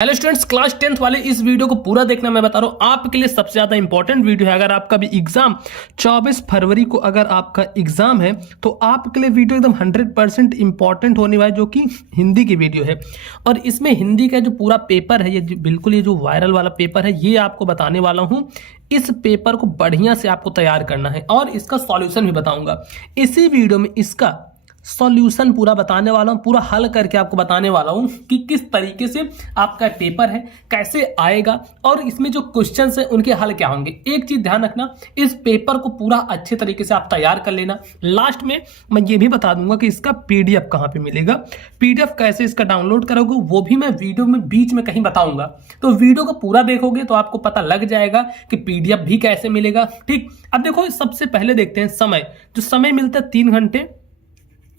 Hello students, class 10th वाले इस video को पूरा देखना। मैं बता रहा हूँ आपके लिए सबसे ज़्यादा इंपॉर्टेंट वीडियो है। अगर आपका भी एग्जाम 24 फरवरी को अगर आपका एग्जाम है तो आपके लिए वीडियो एकदम 100% इंपॉर्टेंट होने वाला है, जो कि हिंदी की वीडियो है। और इसमें हिंदी का जो पूरा पेपर है, ये बिल्कुल ये जो वायरल वाला पेपर है, ये आपको बताने वाला हूँ। इस पेपर को बढ़िया से आपको तैयार करना है और इसका सॉल्यूशन भी बताऊंगा इसी वीडियो में। इसका सॉल्यूशन पूरा बताने वाला हूं, पूरा हल करके आपको बताने वाला हूं कि किस तरीके से आपका पेपर है, कैसे आएगा और इसमें जो क्वेश्चंस है उनके हल क्या होंगे। एक चीज ध्यान रखना, इस पेपर को पूरा अच्छे तरीके से आप तैयार कर लेना। लास्ट में मैं ये भी बता दूंगा कि इसका पीडीएफ कहां पे मिलेगा, पीडीएफ कैसे इसका डाउनलोड करोगे वो भी मैं वीडियो में बीच में कहीं बताऊंगा। तो वीडियो को पूरा देखोगे तो आपको पता लग जाएगा कि पीडीएफ भी कैसे मिलेगा। ठीक, अब देखो सबसे पहले देखते हैं समय। जो समय मिलता है 3 घंटे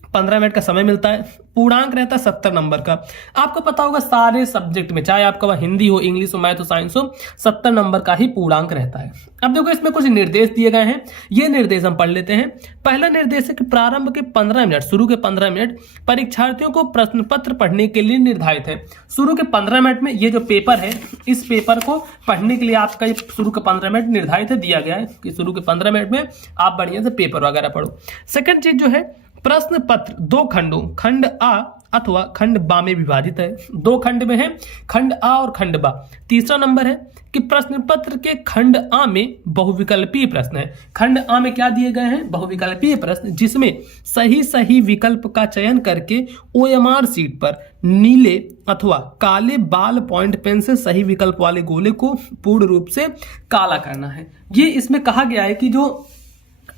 15 मिनट का समय मिलता है। पूर्णांक रहता है 70 नंबर का। आपको पता होगा सारे सब्जेक्ट में, चाहे आपका हिंदी हो, इंग्लिश हो, मैथ हो, साइंस हो, 70 नंबर का ही पूर्णांक रहता है। अब देखो इसमें कुछ निर्देश दिए गए हैं, ये निर्देश हम पढ़ लेते हैं। पहला निर्देश है कि प्रारंभ के 15 मिनट, शुरू के 15 मिनट परीक्षार्थियों को प्रश्न पत्र पढ़ने के लिए निर्धारित है। शुरू के 15 मिनट में ये जो पेपर है, इस पेपर को पढ़ने के लिए आपका ये शुरू के 15 मिनट निर्धारित है, दिया गया है कि शुरू के 15 मिनट में आप बढ़िया से पेपर वगैरह पढ़ो। सेकंड चीज जो है, प्रश्न पत्र 2 खंडों, खंड आ अथवा खंड बा में विभाजित है। 2 खंड में है, खंड आ और खंड बा। तीसरा नंबर है कि प्रश्न पत्र के खंड आ में बहुविकल्पीय प्रश्न है। खंड आ में क्या दिए गए हैं? बहुविकल्पीय प्रश्न, जिसमें सही विकल्प का चयन करके ओएमआर सीट पर नीले अथवा काले बाल पॉइंट पेन से सही विकल्प वाले गोले को पूर्ण रूप से काला करना है। ये इसमें कहा गया है कि जो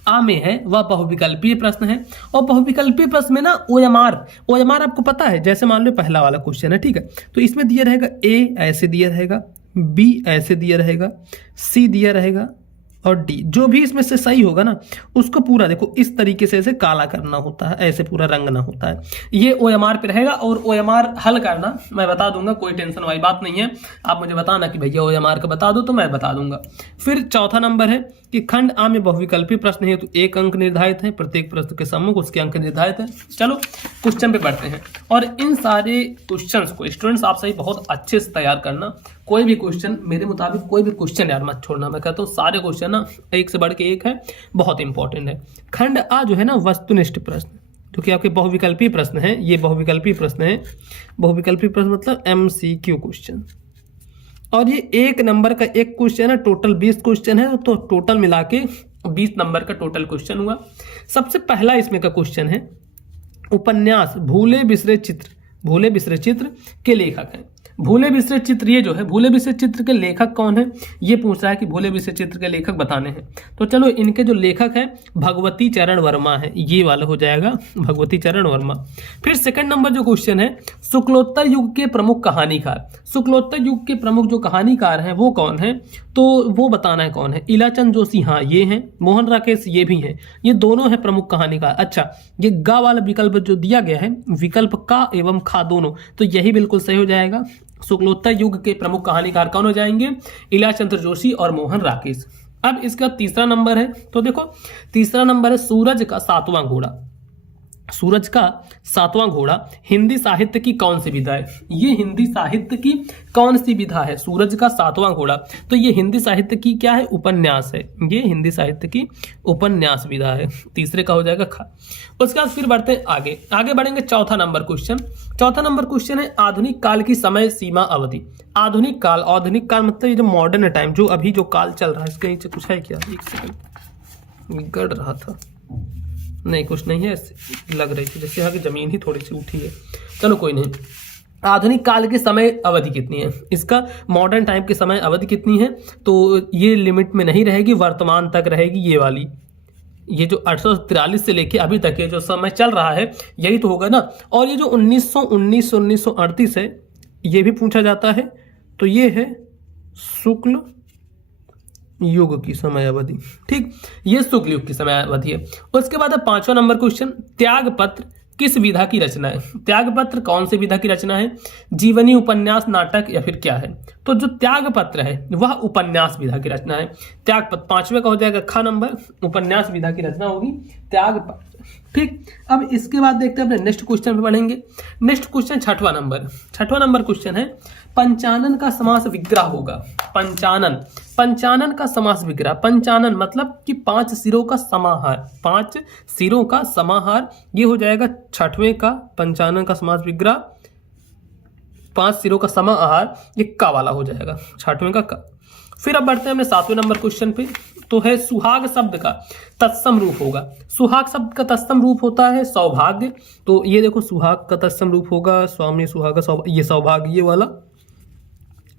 आ में है वह बहुविकल्पीय प्रश्न है। और बहुविकल्पीय प्रश्न में ना ओएमआर आपको पता है, जैसे मान लो पहला वाला क्वेश्चन है, ठीक है, तो इसमें दिया रहेगा ए ऐसे दिया रहेगा, बी ऐसे दिया रहेगा, सी दिया रहेगा और डी। जो भी इसमें से सही होगा ना उसको पूरा देखो इस तरीके से ऐसे काला करना होता है, ऐसे पूरा रंगना होता है। ये ओएमआर पे रहेगा और ओएमआर हल करना मैं बता दूंगा, कोई टेंशन वाली बात नहीं है। आप मुझे बताना कि भैया ओएमआर का बता दो तो मैं बता दूंगा। फिर चौथा नंबर है कि खंड आ में बहुविकल्पीय प्रश्न है तो 1 अंक निर्धारित है, प्रत्येक प्रश्न के सम्मुख उसके अंक निर्धारित है। चलो क्वेश्चन पे बढ़ते हैं। और इन सारे क्वेश्चन को स्टूडेंट्स आप सही बहुत अच्छे से तैयार करना। कोई भी क्वेश्चन, मेरे मुताबिक कोई भी क्वेश्चन यार मत छोड़ना। मैं कहता हूँ सारे क्वेश्चन ना एक से बढ़ के एक है, बहुत इंपॉर्टेंट है। खंड आ जो है ना वस्तुनिष्ठ प्रश्न, जो कि आपके बहुविकल्पीय प्रश्न है, ये बहुविकल्पीय प्रश्न है। बहुविकल्पीय प्रश्न मतलब MCQ क्वेश्चन। और ये 1 नंबर का एक क्वेश्चन है, टोटल 20 क्वेश्चन है, तो टोटल मिला के 20 नंबर का टोटल क्वेश्चन हुआ। सबसे पहला इसमें का क्वेश्चन है उपन्यास भूले बिसरे चित्र के लेखक हैं। भूले बिसरे चित्र, ये जो है भूले बिसरे चित्र के लेखक कौन है, ये पूछ रहा है कि भूले बिसरे चित्र के लेखक बताने हैं। तो चलो इनके जो लेखक है भगवती चरण वर्मा है, ये वाला हो जाएगा भगवती चरण वर्मा। फिर सेकंड नंबर जो क्वेश्चन है, शुक्लोत्तर युग के प्रमुख कहानीकार। शुक्लोत्तर युग के प्रमुख जो कहानीकार हैं वो कौन है, तो वो बताना है कौन है। इलाचंद जोशी, हाँ ये हैं। मोहन राकेश, ये भी हैं। ये दोनों है प्रमुख कहानीकार। अच्छा, ये गा वाला विकल्प जो दिया गया है, विकल्प का एवं खा दोनों, तो यही बिल्कुल सही हो जाएगा। शुक्लोत्तर युग के प्रमुख कहानीकार कौन हो जाएंगे? इलाचंद जोशी और मोहन राकेश। अब इसका तीसरा नंबर है, तो देखो तीसरा नंबर है सूरज का 7वां घोड़ा। सूरज का 7वां घोड़ा हिंदी साहित्य की कौन सी विधा है? ये हिंदी साहित्य की कौन सी विधा है? सूरज का 7वां घोड़ा, तो ये हिंदी साहित्य की क्या है? उपन्यास है। ये हिंदी साहित्य की उपन्यास विधा है। तीसरे का हो जाएगा खा। उसके बाद फिर बढ़ते हैं आगे बढ़ेंगे। चौथा नंबर क्वेश्चन है आधुनिक काल की समय सीमा अवधि। आधुनिक काल मतलब ये जो मॉडर्न टाइम, जो अभी जो काल चल रहा है, इसके नीचे कुछ है क्या? एक सेकंड, गड़ रहा था, नहीं कुछ नहीं है, लग रही थी जैसे यहाँ की जमीन ही थोड़ी सी उठी है। चलो कोई नहीं। आधुनिक काल की समय अवधि कितनी है? इसका मॉडर्न टाइम की समय अवधि कितनी है? तो ये लिमिट में नहीं रहेगी, वर्तमान तक रहेगी ये वाली। ये जो 1843 से लेके अभी तक ये जो समय चल रहा है यही तो होगा ना। और ये जो 1938 है, ये भी पूछा जाता है, तो ये है शुक्ल युग की समय अवधि। ठीक, ये शुक्ल युग की समय अवधि है। उसके बाद 5वां नंबर क्वेश्चन, त्याग पत्र किस विधा की रचना है? त्याग पत्र कौन सी विधा की रचना है? जीवनी, उपन्यास, नाटक या फिर क्या है? तो जो त्याग पत्र है वह उपन्यास विधा की रचना है। त्याग पत्र 5वें का हो जाएगा खा नंबर, उपन्यास विधा की रचना होगी त्याग पत्र। ठीक, अब इसके बाद देखते हैं अपने नेक्स्ट क्वेश्चन पे बढ़ेंगे। नेक्स्ट क्वेश्चन 6वां नंबर क्वेश्चन है पंचानन का समास विग्रह होगा। पंचानन, पंचानन का समास विग्रह, पंचानन मतलब कि 5 सिरों का समाहार, 5 सिरों का समाहार, ये हो जाएगा छठवें का पंचानन का समास विग्रह, 5 सिरों का समाहार, ये का वाला हो जाएगा, छठवें का का। फिर अब बढ़ते हैं अपने 7वें नंबर क्वेश्चन पे, तो है सुहाग शब्द का तत्सम रूप होगा। सुहाग शब्द का तत्सम रूप होता है सौभाग्य, तो ये देखो सुहाग का तत्सम रूप होगा स्वामी सुहाग, ये सौभाग्य, ये वाला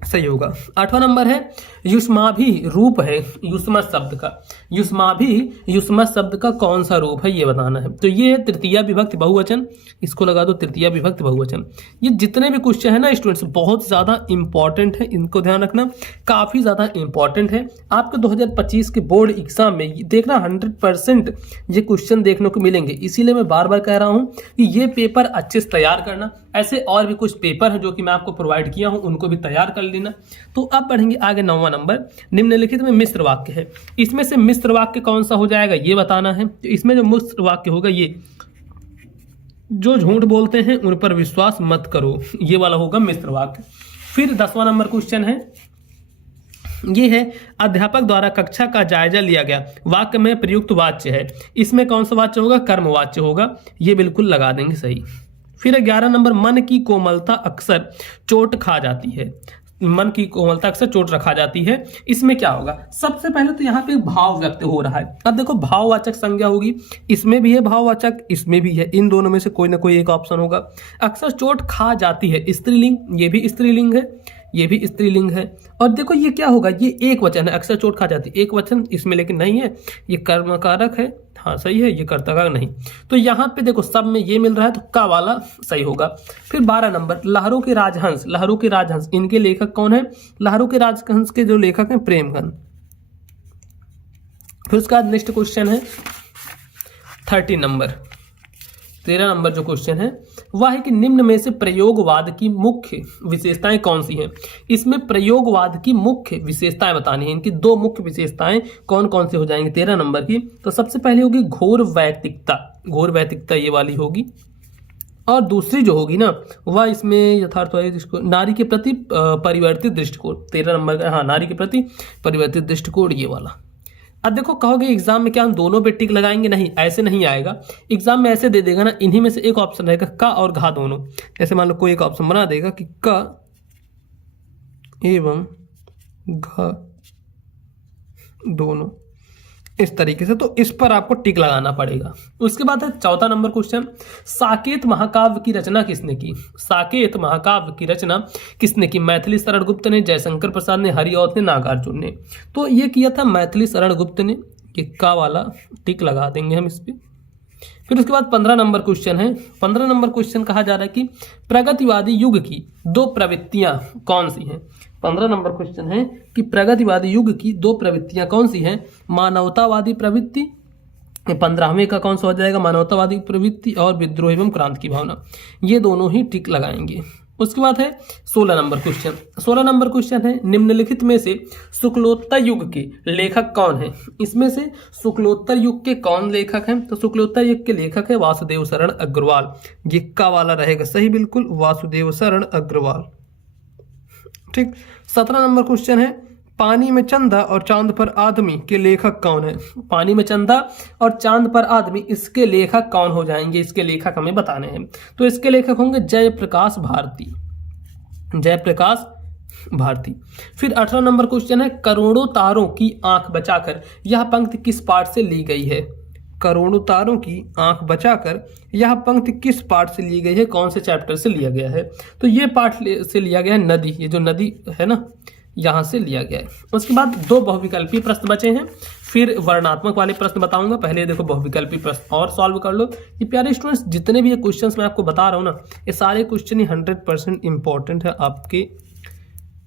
सही होगा। 8वां नंबर है युष्माभि रूप है युष्मत शब्द का। युष्माभि युष्मत शब्द का कौन सा रूप है ये बताना है। तो ये है तृतीया विभक्ति बहुवचन, इसको लगा दो तृतीया विभक्ति बहुवचन। ये जितने भी क्वेश्चन है ना स्टूडेंट्स बहुत ज्यादा इंपॉर्टेंट है, इनको ध्यान रखना, काफी ज्यादा इंपॉर्टेंट है। आपके 2025 के बोर्ड एग्जाम में देखना 100% ये क्वेश्चन देखने को मिलेंगे, इसीलिए मैं बार बार कह रहा हूं कि ये पेपर अच्छे से तैयार करना। ऐसे और भी कुछ पेपर हैं जो कि मैं आपको प्रोवाइड किया हूं, उनको भी तैयार कर लेना। तो अब बढ़ेंगे आगे 9वां नंबर, निम्नलिखित में मिश्र वाक्य है, इसमें से मिश्र वाक्य कौन सा हो जाएगा ये बताना है। तो इसमें जो मिश्र वाक्य होगा ये जो झूठ बोलते हैं उन पर विश्वास मत करो, ये वाला होगा मिश्र वाक्य। फिर 10वां नंबर क्वेश्चन है, ये है अध्यापक द्वारा कक्षा का जायजा लिया गया, वाक्य में प्रयुक्त वाच्य है, इसमें कौन सा वाच्य होगा, कर्मवाच्य होगा, ये बिल्कुल लगा देंगे सही। फिर 11 नंबर, मन की कोमलता अक्सर चोट खा जाती है, मन की कोमलता अक्सर चोट रखा जाती है, इसमें क्या होगा। सबसे पहले तो यहाँ पे भाव व्यक्त हो रहा है। अब देखो भाववाचक संज्ञा होगी, इसमें भी है भाववाचक, इसमें भी है, इन दोनों में से कोई ना कोई एक ऑप्शन होगा। अक्सर चोट खा जाती है स्त्रीलिंग, ये भी स्त्रीलिंग है, ये भी स्त्रीलिंग है। और देखो ये क्या होगा, ये एक वचन है, अक्सर चोट खा जाती है एक वचन, इसमें लेकिन नहीं है, ये कर्मकारक है, हाँ सही है, ये कर्ताकारक नहीं। तो यहाँ पे देखो सब में ये मिल रहा है, तो का वाला सही होगा। फिर 12 नंबर, लहरों के राजहंस, लहरों के राजहंस, इनके लेखक कौन है, लहरों के राजहंस के जो लेखक हैं प्रेमगन। फिर उसका नेक्स्ट क्वेश्चन है 13 नंबर जो क्वेश्चन है वह है कि निम्न में से प्रयोगवाद की मुख्य विशेषताएं कौन सी हैं। इसमें प्रयोगवाद की मुख्य विशेषताएं बतानी है, इनकी 2 मुख्य विशेषताएं कौन कौन से हो जाएंगी 13 नंबर की। तो सबसे पहले होगी घोर वैयक्तिकता, घोर वैयक्तिकता ये वाली होगी। और दूसरी जो होगी ना वह इसमें यथार्थवादी दृष्टिकोण, नारी के प्रति परिवर्तित दृष्टिकोण, 13 नंबर का, हाँ नारी के प्रति परिवर्तित दृष्टिकोण ये वाला। अब देखो कहोगे एग्जाम में क्या हम दोनों पे टिक लगाएंगे, नहीं ऐसे नहीं आएगा। एग्जाम में ऐसे दे देगा ना, इन्हीं में से एक ऑप्शन रहेगा का और घा दोनों। जैसे मान लो कोई एक ऑप्शन बना देगा कि का एवं घा दोनों, इस तरीके से, तो इस पर आपको टिक लगाना पड़ेगा। उसके बाद है 14 नंबर क्वेश्चन, साकेत महाकाव्य की रचना किसने की। साकेत महाकाव्य की रचना किसने की, मैथिली शरण गुप्त ने, जयशंकर प्रसाद ने, हरिऔध ने, नागार्जुन ने। तो ये किया था मैथिली शरण गुप्त ने, ये का वाला टिक लगा देंगे हम इस पे। फिर उसके बाद 15 नंबर क्वेश्चन है। 15 नंबर क्वेश्चन कहा जा रहा है कि प्रगतिवादी युग की 2 प्रवृत्तियां कौन सी हैं। 15 नंबर क्वेश्चन है कि प्रगतिवादी युग की 2 प्रवृत्तियां कौन सी हैं। मानवतावादी प्रवृत्ति, 15वें का कौन सा हो जाएगा, मानवतावादी प्रवृत्ति, और विद्रोह एवं क्रांति की भावना, ये दोनों ही टिक लगाएंगे। उसके बाद है 16 नंबर क्वेश्चन। 16 नंबर क्वेश्चन है निम्नलिखित में से शुक्लोत्तर युग के लेखक कौन है। इसमें से शुक्लोत्तर युग के कौन लेखक हैं, तो शुक्लोत्तर युग के लेखक है वासुदेव शरण अग्रवाल, ये का वाला रहेगा सही बिल्कुल, वासुदेव शरण अग्रवाल। ठीक। 17 नंबर क्वेश्चन है पानी में चंदा और चांद पर आदमी के लेखक कौन है। पानी में चंदा और चांद पर आदमी, इसके लेखक कौन हो जाएंगे, इसके लेखक हमें बताने हैं। तो इसके लेखक होंगे जयप्रकाश भारती, जयप्रकाश भारती। फिर 18 नंबर क्वेश्चन है करोड़ों तारों की आंख बचाकर यह पंक्ति किस पाठ से ली गई है। करोड़ों तारों की आंख बचाकर यह पंक्ति किस पाठ से ली गई है, कौन से चैप्टर से लिया गया है। तो ये पाठ से लिया गया है नदी, ये जो नदी है ना यहां से लिया गया है। उसके बाद 2 बहुविकल्पी प्रश्न बचे हैं, फिर वर्णात्मक वाले प्रश्न बताऊंगा। पहले देखो बहुविकल्पी प्रश्न और सॉल्व कर लो। ये प्यारे स्टूडेंट्स जितने भी ये क्वेश्चंस मैं आपको बता रहा हूं ना, ये सारे क्वेश्चन ही 100% इंपॉर्टेंट है आपके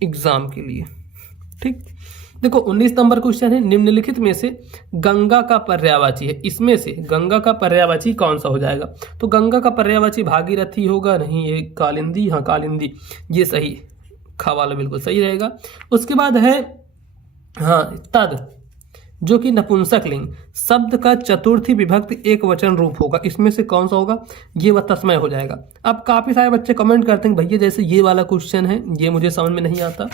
एग्जाम के लिए। ठीक। देखो 19 नंबर क्वेश्चन है निम्नलिखित में से गंगा का पर्यायवाची है, इसमें से गंगा का पर्यायवाची कौन सा हो जाएगा। तो गंगा का पर्यायवाची भागीरथी होगा, नहीं ये कालिंदी, हाँ कालिंदी, ये सही, खा वाला बिल्कुल सही रहेगा। उसके बाद है हाँ तद, जो कि नपुंसक लिंग शब्द का चतुर्थी विभक्ति एक वचन रूप होगा, इसमें से कौन सा होगा? ये वह तस्मय हो जाएगा। अब काफ़ी सारे बच्चे कमेंट करते हैं भैया जैसे ये वाला क्वेश्चन है ये मुझे समझ में नहीं आता,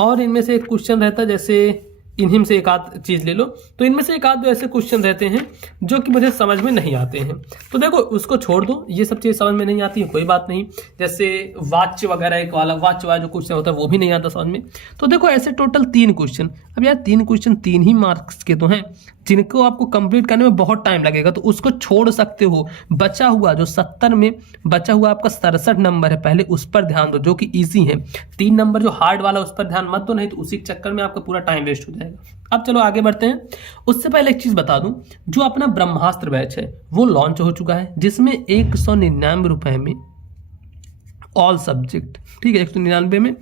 और इनमें से एक क्वेश्चन रहता है जैसे इन्हीं से एक आध चीज़ ले लो, तो इनमें से एक आध दो ऐसे क्वेश्चन रहते हैं जो कि मुझे समझ में नहीं आते हैं। तो देखो उसको छोड़ दो, ये सब चीज़ समझ में नहीं आती है कोई बात नहीं। जैसे वाच्य वगैरह एक वाला वाच्य वाला जो क्वेश्चन होता है वो भी नहीं आता समझ में। तो देखो ऐसे टोटल 3 क्वेश्चन। अब यार 3 क्वेश्चन 3 ही मार्क्स के तो हैं, जिनको आपको कंप्लीट करने में बहुत टाइम लगेगा, तो उसको छोड़ सकते हो। बचा हुआ जो 70 में बचा हुआ आपका 67 नंबर है, पहले उस पर ध्यान दो जो कि ईजी है। 3 नंबर जो हार्ड वाला उस पर ध्यान मत दो, नहीं तो उसी चक्कर में आपका पूरा टाइम वेस्ट हो जाएगा। अब चलो आगे बढ़ते हैं। उससे पहले एक चीज बता दूं, जो अपना ब्रह्मास्त्र बैच है वो लॉन्च हो चुका है, जिसमें 199 रुपए में ऑल सब्जेक्ट, ठीक है, 199 में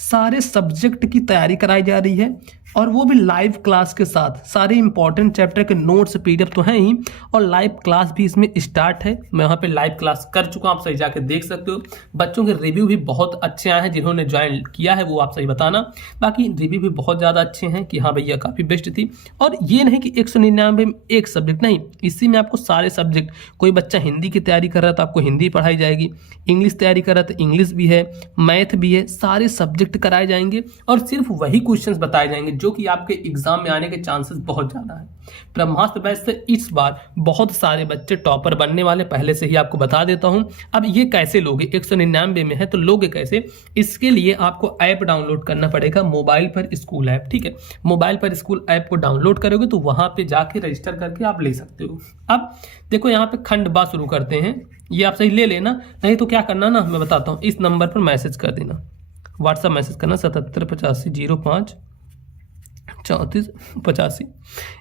सारे सब्जेक्ट की तैयारी कराई जा रही है, और वो भी लाइव क्लास के साथ। सारे इंपॉर्टेंट चैप्टर के नोट्स पीडीएफ तो हैं ही, और लाइव क्लास भी इसमें स्टार्ट है। मैं वहाँ पे लाइव क्लास कर चुका हूँ, आप सही जाके देख सकते हो। बच्चों के रिव्यू भी बहुत अच्छे आए हैं, जिन्होंने ज्वाइन किया है वो आप सही बताना। बाकी रिव्यू भी बहुत ज़्यादा अच्छे हैं कि हाँ भैया काफ़ी बेस्ट थी। और ये नहीं कि 199 में एक सब्जेक्ट, नहीं, इसी में आपको सारे सब्जेक्ट, कोई बच्चा हिंदी की तैयारी कर रहा है तो आपको हिंदी पढ़ाई जाएगी, इंग्लिश तैयारी कर रहा है तो इंग्लिश भी है, मैथ भी है, सारे सब्जेक्ट कराए जाएंगे, और सिर्फ वही क्वेश्चंस बताए जाएंगे जो कि आपके एग्जाम में आने के चांसेस बहुत ज्यादा है। ब्रह्मास्त्र बैच से इस बार बहुत सारे बच्चे टॉपर बनने वाले, पहले से ही आपको बता देता हूं। अब ये कैसे लोगे, 199 में है तो लोगे कैसे? इसके लिए आपको ऐप डाउनलोड करना पड़ेगा, मोबाइल पर स्कूल ऐप, ठीक है। मोबाइल पर स्कूल ऐप को डाउनलोड करोगे तो वहां पे जाके रजिस्टर करके आप ले सकते हो। अब देखो यहाँ पे खंड बा शुरू करते हैं, ये आप सही ले लेना, नहीं तो क्या करना ना मैं बताता हूँ। इस नंबर पर मैसेज कर देना, व्हाट्सएप मैसेज करना 778505 3485,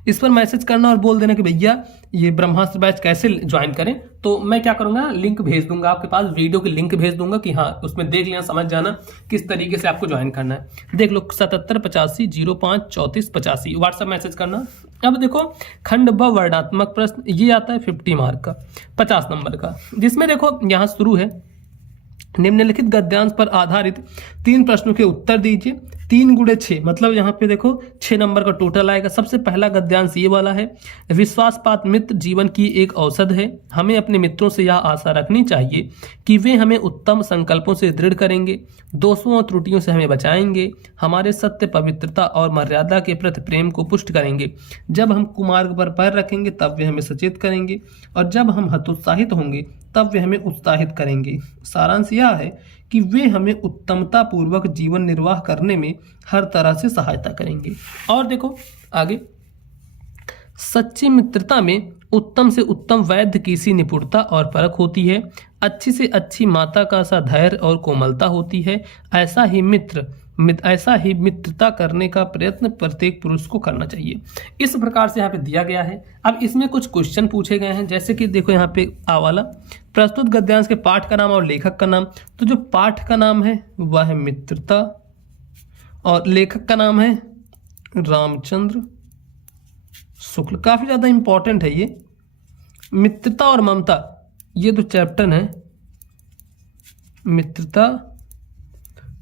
इस पर मैसेज करना और बोल देना कि भैया ये ब्रह्मास्त्र बैच कैसे ज्वाइन करें। तो मैं क्या करूंगा, लिंक भेज दूंगा आपके पास, वीडियो की लिंक भेज दूंगा कि हाँ उसमें देख लेना, समझ जाना किस तरीके से आपको ज्वाइन करना है। देख लो 778505 3485 व्हाट्सएप मैसेज करना। अब देखो खंड ब वर्णात्मक प्रश्न, ये आता है 50 मार्क का, 50 नंबर का, जिसमें देखो यहाँ शुरू है, निम्नलिखित गद्यांश पर आधारित 3 प्रश्नों के उत्तर दीजिए। 3 गुणे 6 मतलब यहाँ पे देखो 6 नंबर का टोटल आएगा। सबसे पहला गद्यांश ये वाला है, विश्वासपात मित्र जीवन की एक औषध है। हमें अपने मित्रों से यह आशा रखनी चाहिए कि वे हमें उत्तम संकल्पों से दृढ़ करेंगे, दोषों और त्रुटियों से हमें बचाएंगे, हमारे सत्य, पवित्रता और मर्यादा के प्रति प्रेम को पुष्ट करेंगे। जब हम कुमार्ग पर पैर रखेंगे तब वे हमें सचेत करेंगे, और जब हम हतोत्साहित होंगे तब वे हमें उत्साहित करेंगे। सारांश यह है कि वे हमें उत्तमता पूर्वक जीवन निर्वाह करने में हर तरह से सहायता करेंगे। और देखो आगे, सच्ची मित्रता में उत्तम से उत्तम वैद्य की सी निपुणता और परख होती है, अच्छी से अच्छी माता का सा धैर्य और कोमलता होती है। ऐसा ही मित्रता करने का प्रयत्न प्रत्येक पुरुष को करना चाहिए। इस प्रकार से यहाँ पे दिया गया है। अब इसमें कुछ क्वेश्चन पूछे गए हैं, जैसे कि देखो यहाँ पे वाला, प्रस्तुत गद्यांश के पाठ का नाम और लेखक का नाम। तो जो पाठ का नाम है वह है मित्रता, और लेखक का नाम है रामचंद्र शुक्ल। काफी ज्यादा इंपॉर्टेंट है ये, मित्रता और ममता, ये दो चैप्टर है, मित्रता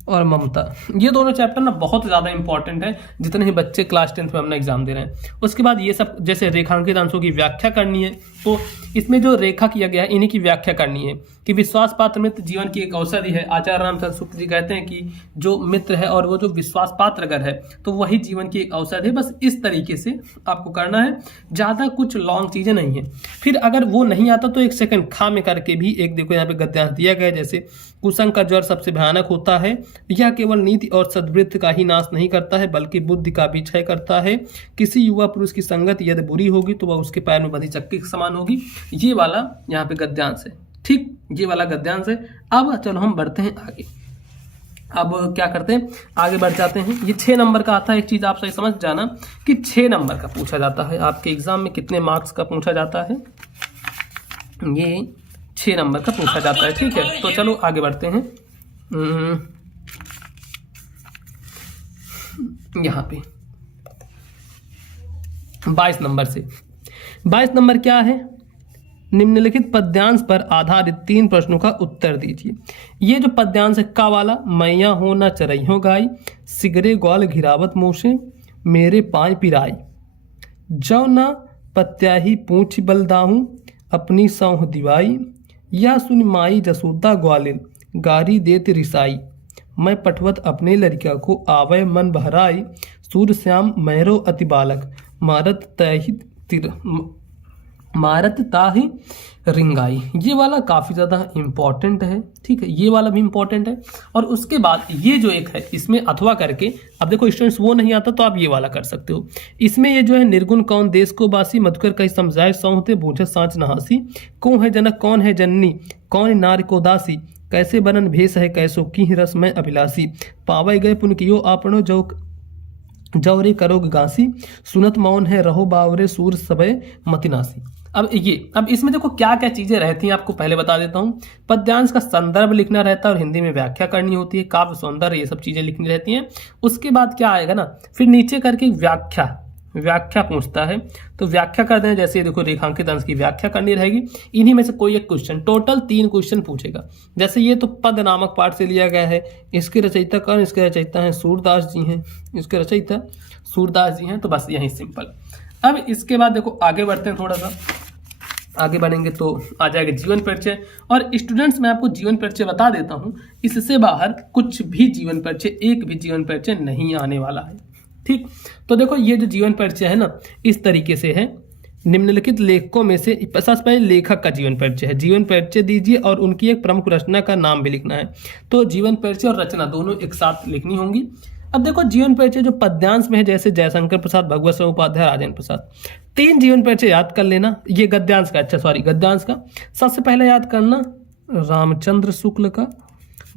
और ममता, ये दोनों चैप्टर ना बहुत ज़्यादा इंपॉर्टेंट है, जितने ही बच्चे क्लास 10th में अपना एग्जाम दे रहे हैं। उसके बाद ये सब जैसे रेखांकित अंशों की व्याख्या करनी है, तो इसमें जो रेखा किया गया है इन्हीं की व्याख्या करनी है कि विश्वास पात्र मित्र जीवन की एक औषधि है। आचार्य रामचंद्र शुक्ल जी कहते हैं कि जो मित्र है और वो जो विश्वास पात्र अगर है तो वही जीवन की एक औषधि है। बस इस तरीके से आपको करना है, ज़्यादा कुछ लॉन्ग चीज़ें नहीं है। फिर अगर वो नहीं आता तो 1 सेकंड खा में करके भी एक देखो यहाँ पे गद्यांश दिया गया है, जैसे कुसंग का ज्वर सबसे भयानक होता है, यह केवल नीति और सद्वृत्ति का ही नाश नहीं करता है बल्कि बुद्धि का भी क्षय करता है। किसी युवा पुरुष की संगत यदि बुरी होगी तो वह उसके पैर में बंधी चक्की के समान होगी। ये वाला यहाँ पे गद्यांश है, ठीक, ये वाला गद्यांश है। अब चलो हम बढ़ते हैं आगे। अब क्या करते हैं, आगे बढ़ जाते हैं। ये 6 नंबर का आता है। एक चीज आप सही समझ जाना कि 6 नंबर का पूछा जाता है आपके एग्जाम में। कितने मार्क्स का पूछा जाता है, ये 6 नंबर का पूछा जाता है, ठीक है। तो चलो आगे बढ़ते हैं। यहाँ पे 22 नंबर से, 22 नंबर क्या है, निम्नलिखित पद्यांश पर आधारित 3 प्रश्नों का उत्तर दीजिए। ये जो पद्यांश है का वाला, मैया हो ना चरई हो गाई, सिगरे ग्वाल घिरावत मोशे, मेरे पाँव पिराई, जौ न पत्याही पूछ बलदाहूँ अपनी सौह दिवाई, या सुन माई जसोदा ग्वालिन गारी देत रिसाई, मैं पठवत अपने लड़का को आवय मन बहराई, सूर श्याम महरो अति बालक मारत ताहि रिंगाई। ये वाला काफ़ी ज़्यादा इम्पॉर्टेंट है, ठीक है, ये वाला भी इम्पॉर्टेंट है। और उसके बाद ये जो एक है इसमें अथवा करके, अब देखो स्टूडेंट्स वो नहीं आता तो आप ये वाला कर सकते हो। इसमें ये जो है निर्गुण कौन देश को बासी, मधुकर कहीं समझाए सौहते बूझे सांच नहासी, कौन है जनक कौन है जननी कौन नार को दासी, कैसे बनन भेष है कैसो की रस में अभिलाषी, पावे गए पुन कियो आपनो जौरे करोग गासी, सुनत मौन है रहो बावरे सूर सबे मतिनासी। अब इसमें देखो क्या क्या चीजें रहती हैं, आपको पहले बता देता हूँ। पद्यांश का संदर्भ लिखना रहता है और हिंदी में व्याख्या करनी होती है, काव्य सौंदर्य ये सब चीजें लिखनी रहती हैं। उसके बाद क्या आएगा ना, फिर नीचे करके व्याख्या पूछता है, तो व्याख्या करते हैं। जैसे देखो रेखांकित अंश की व्याख्या करनी रहेगी। इन्हीं में से कोई एक क्वेश्चन, टोटल 3 क्वेश्चन पूछेगा। जैसे ये तो पद नामक पाठ से लिया गया है। इसके रचयिता कौन, इसके रचयिता हैं सूरदास जी हैं, इसके रचयिता सूरदास जी हैं। तो बस यही सिंपल। अब इसके बाद देखो आगे बढ़ते हैं, थोड़ा सा आगे बढ़ेंगे तो आ जाएगा जीवन परिचय। और स्टूडेंट्स मैं आपको जीवन परिचय बता देता हूँ, इससे बाहर कुछ भी जीवन परिचय, एक भी जीवन परिचय नहीं आने वाला है, ठीक। तो देखो ये जो जीवन परिचय है ना, इस तरीके से है। निम्नलिखित लेखकों में से सबसे पहले लेखक का जीवन परिचय है। जीवन परिचय दीजिए और उनकी एक प्रमुख रचना का नाम भी लिखना है। तो जीवन परिचय और रचना दोनों एक साथ लिखनी होंगी। अब देखो जीवन परिचय जो पद्यांश में है, जैसे जयशंकर प्रसाद, भगवत सिंह उपाध्याय, राजेंद्र प्रसाद, 3 जीवन परिचय याद कर लेना। ये गद्यांश का, गद्यांश का सबसे पहले याद करना रामचंद्र शुक्ल का,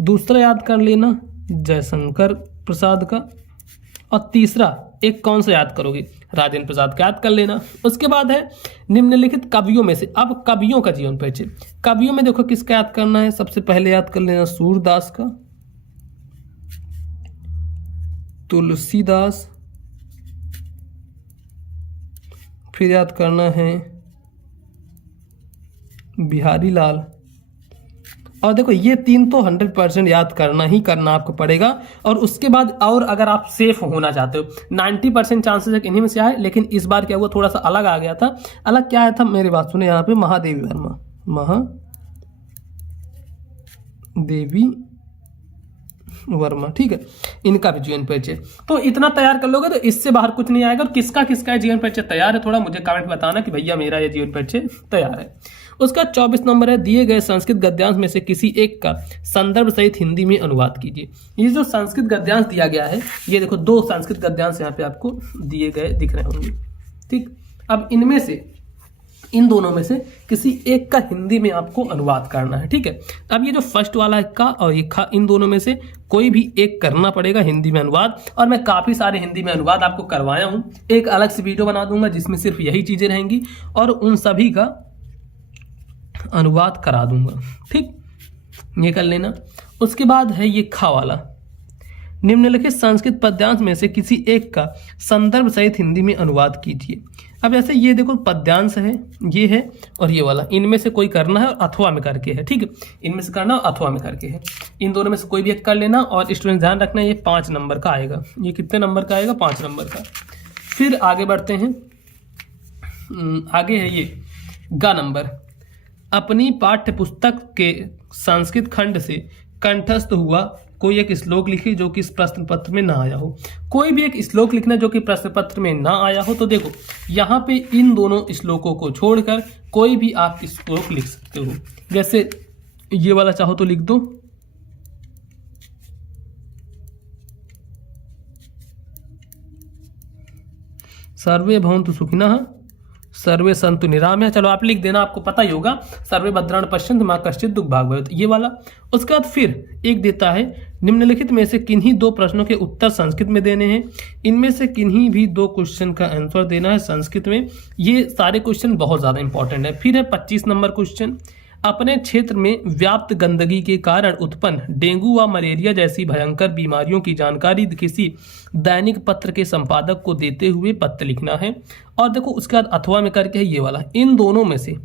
दूसरा याद कर लेना जयशंकर प्रसाद का, और तीसरा एक कौन सा याद करोगे, राजेंद्र प्रसाद का याद कर लेना। उसके बाद है निम्नलिखित कवियों में से, अब कवियों का जीवन परिचय। कवियों में देखो किसका याद करना है, सबसे पहले याद कर लेना सूरदास का, तुलसीदास, फिर याद करना है बिहारी लाल। और देखो ये 3 तो 100% याद करना ही करना आपको पड़ेगा। और उसके बाद और अगर आप सेफ होना चाहते हो, 90% चांसेस है कि इन्हीं में से आए, लेकिन इस बार क्या हुआ, थोड़ा सा अलग आ गया था। अलग क्या आया था, मेरी बात सुने, यहाँ पे महादेवी वर्मा, महादेवी वर्मा, ठीक है, इनका भी जीवन परिचय। तो इतना तैयार कर लोगे तो इससे बाहर कुछ नहीं आएगा। और किसका किसका जीवन परिचय तैयार है, थोड़ा मुझे कमेंट बताना कि भैया मेरा ये जीवन परिचय तैयार है। उसका 24 नंबर है, दिए गए संस्कृत गद्यांश में से किसी एक का संदर्भ सहित हिंदी में अनुवाद कीजिए। ये जो संस्कृत गद्यांश दिया गया है, ये देखो 2 संस्कृत गद्यांश यहाँ पे आपको दिए गए दिख रहे होंगे, ठीक। अब इनमें से, इन दोनों में से किसी एक का हिंदी में आपको अनुवाद करना है, ठीक है। अब ये जो फर्स्ट वाला है का और ये खा, इन दोनों में से कोई भी एक करना पड़ेगा हिंदी में अनुवाद। और मैं काफ़ी सारे हिंदी में अनुवाद आपको करवाया हूँ, एक अलग से वीडियो बना दूंगा जिसमें सिर्फ यही चीज़ें रहेंगी और उन सभी का अनुवाद करा दूंगा, ठीक, ये कर लेना। उसके बाद है ये खा वाला, निम्नलिखित संस्कृत पद्यांश में से किसी एक का संदर्भ सहित हिंदी में अनुवाद कीजिए। अब ऐसे ये देखो पद्यांश है, ये है और ये वाला, इनमें से कोई करना है और अथवा में करके है, ठीक है, इनमें से करना अथवा में करके है। इन दोनों में से कोई भी एक कर लेना। और स्टूडेंट ध्यान रखना ये 5 नंबर का आएगा। ये कितने नंबर का आएगा, 5 नंबर का। फिर आगे बढ़ते हैं, आगे है ये गा नंबर, अपनी पाठ्य पुस्तक के संस्कृत खंड से कंठस्थ हुआ कोई एक श्लोक लिखिए जो कि इस प्रश्न पत्र में ना आया हो। कोई भी एक श्लोक लिखना जो कि प्रश्न पत्र में ना आया हो। तो देखो यहाँ पे इन दोनों श्लोकों को छोड़कर कोई भी आप श्लोक लिख सकते हो। जैसे ये वाला चाहो तो लिख दो, सर्वे भवन्तु सुखिनः सर्वे संतु निरामया, चलो आप लिख देना, आपको पता ही होगा, सर्वे भद्राणि पश्यन्तु मा कश्चित् दुःख भाग् भवेत्, ये वाला। उसके बाद फिर एक देता है, निम्नलिखित में से किन्हीं 2 प्रश्नों के उत्तर संस्कृत में देने हैं, इनमें से किन्हीं भी 2 क्वेश्चन का आंसर देना है संस्कृत में। ये सारे क्वेश्चन बहुत ज़्यादा इंपॉर्टेंट है। फिर है 25 नंबर क्वेश्चन, अपने क्षेत्र में व्याप्त गंदगी के कारण उत्पन्न डेंगू व मलेरिया जैसी भयंकर बीमारियों की जानकारी किसी दैनिक पत्र के संपादक को देते हुए पत्र लिखना है। और देखो उसके बाद अथवा में करके है ये वाला, इन दोनों में से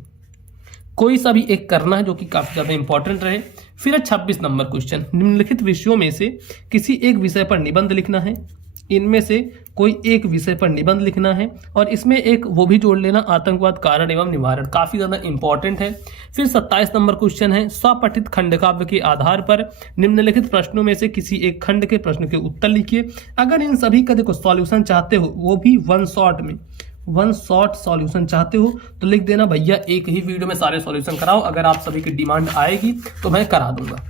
कोई सा भी एक करना है जो कि काफ़ी ज़्यादा इंपॉर्टेंट रहे। फिर है 26 नंबर क्वेश्चन, निम्नलिखित विषयों में से किसी एक विषय पर निबंध लिखना है। इनमें से कोई एक विषय पर निबंध लिखना है और इसमें एक वो भी जोड़ लेना, आतंकवाद कारण एवं निवारण, काफी ज्यादा इंपॉर्टेंट है। फिर 27 नंबर क्वेश्चन है, स्वपठित खंडकाव्य के आधार पर निम्नलिखित प्रश्नों में से किसी एक खंड के प्रश्न के उत्तर लिखिए। अगर इन सभी का देखो सॉल्यूशन चाहते हो, वो भी वन शॉट सॉल्यूशन चाहते हो तो लिख देना भैया एक ही वीडियो में सारे सॉल्यूशन कराओ। अगर आप सभी की डिमांड आएगी तो मैं करा दूंगा।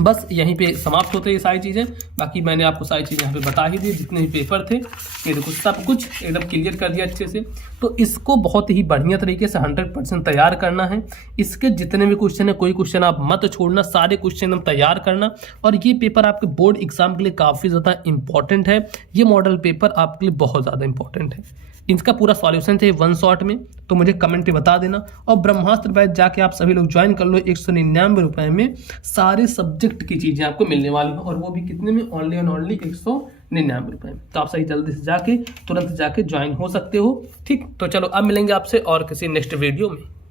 बस यहीं पे समाप्त होते हैं ये सारी चीज़ें। बाकी मैंने आपको सारी चीज़ें यहाँ पे बता ही दी, जितने भी पेपर थे ये देखो सब कुछ एकदम क्लियर कर दिया अच्छे से। तो इसको बहुत ही बढ़िया तरीके से 100% तैयार करना है। इसके जितने भी क्वेश्चन है, कोई क्वेश्चन आप मत छोड़ना, सारे क्वेश्चन एकदम तैयार करना। और ये पेपर आपके बोर्ड एग्जाम के लिए काफ़ी ज़्यादा इंपॉर्टेंट है। ये मॉडल पेपर आपके लिए बहुत ज़्यादा इंपॉर्टेंट है। इसका पूरा सॉल्यूशन थे वन शॉट में, तो मुझे कमेंट पे बता देना। और ब्रह्मास्त्र बैच जाके आप सभी लोग ज्वाइन कर लो, 199 रुपए में सारे सब्जेक्ट की चीजें आपको मिलने वाली हैं, और वो भी कितने में, ओनली एंड ओनली 199 रुपए में। तो आप सही जल्दी से जाके तुरंत जाके ज्वाइन हो सकते हो। ठीक, तो चलो अब मिलेंगे आपसे और किसी नेक्स्ट वीडियो में।